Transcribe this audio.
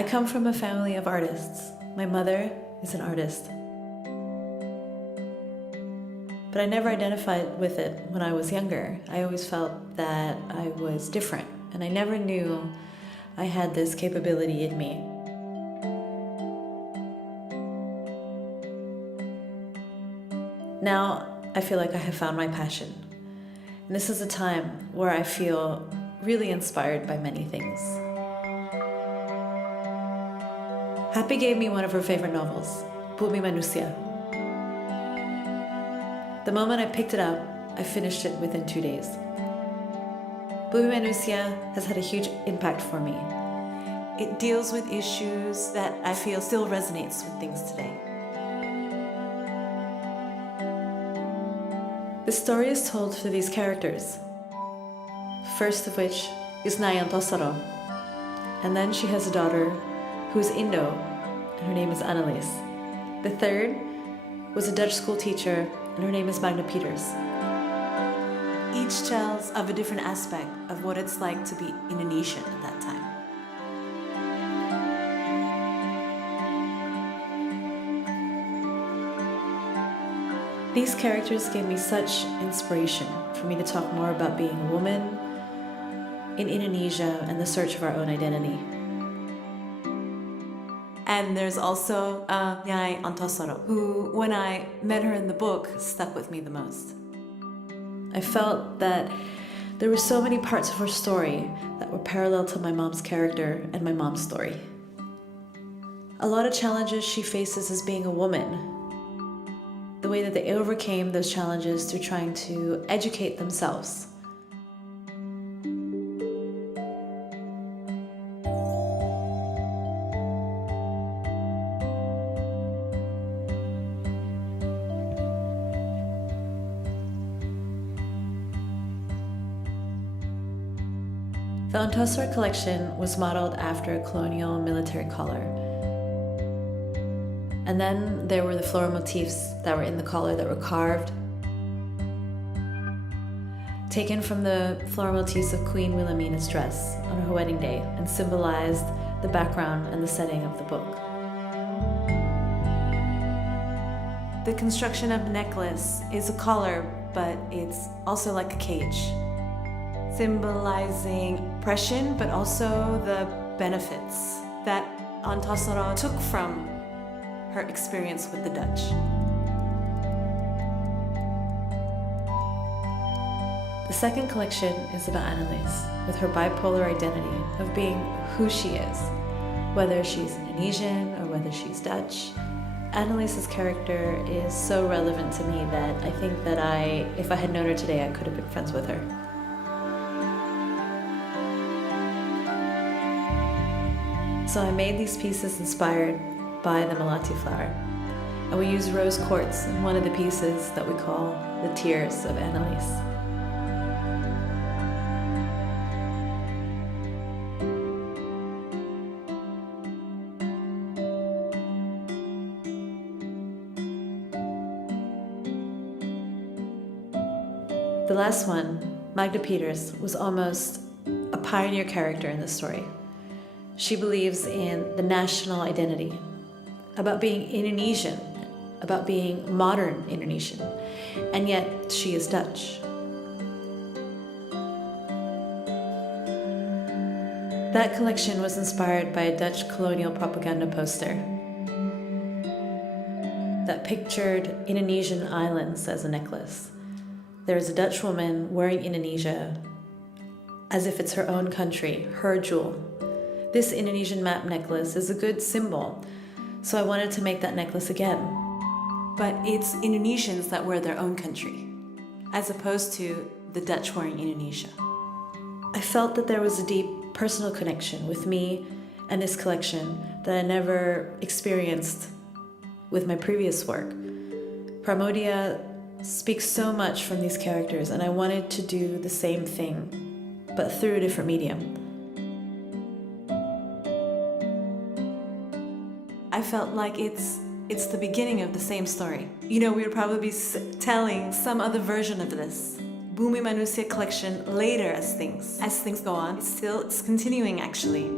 I come from a family of artists. My mother is an artist. But I never identified with it when I was younger. I always felt that I was different, and I never knew I had this capability in me. Now, I feel like I have found my passion. And this is a time where I feel really inspired by many things. Happy gave me one of her favorite novels, Bumi Manusia. The moment I picked it up, I finished it within 2 days. Bumi Manusia has had a huge impact for me. It deals with issues that I feel still resonates with things today. The story is told through these characters. First of which is Nyai Antasaro, and then she has a daughter who's Indo, and her name is Annelies. The third was a Dutch school teacher, and her name is Magda Peters. Each tells of a different aspect of what it's like to be Indonesian at that time. These characters gave me such inspiration for me to talk more about being a woman in Indonesia and the search of our own identity. And there's also Nyai Antasaro, who, when I met her in the book, stuck with me the most. I felt that there were so many parts of her story that were parallel to my mom's character and my mom's story. A lot of challenges she faces as being a woman. The way that they overcame those challenges through trying to educate themselves. The Antasaro collection was modeled after a colonial military collar. And then there were the floral motifs that were in the collar that were carved, taken from the floral motifs of Queen Wilhelmina's dress on her wedding day and symbolized the background and the setting of the book. The construction of the necklace is a collar, but it's also like a cage, symbolizing oppression, but also the benefits that Antasaro took from her experience with the Dutch. The second collection is about Annelies, with her bipolar identity of being who she is, whether she's Indonesian or whether she's Dutch. Annelies' character is so relevant to me that I think that if I had known her today, I could have been friends with her. So I made these pieces inspired by the Melati flower. And we use rose quartz in one of the pieces that we call the Tears of Annelies. The last one, Magda Peters, was almost a pioneer character in this story. She believes in the national identity, about being Indonesian, about being modern Indonesian, and yet she is Dutch. That collection was inspired by a Dutch colonial propaganda poster that pictured Indonesian islands as a necklace. There is a Dutch woman wearing Indonesia as if it's her own country, her jewel. This Indonesian map necklace is a good symbol, so I wanted to make that necklace again. But it's Indonesians that wear their own country, as opposed to the Dutch wearing Indonesia. I felt that there was a deep personal connection with me and this collection that I never experienced with my previous work. Pramodia speaks so much from these characters, and I wanted to do the same thing, but through a different medium. I felt like it's the beginning of the same story. You know, we would probably be telling some other version of this Bumi Manusia collection later as things go on. It's continuing actually.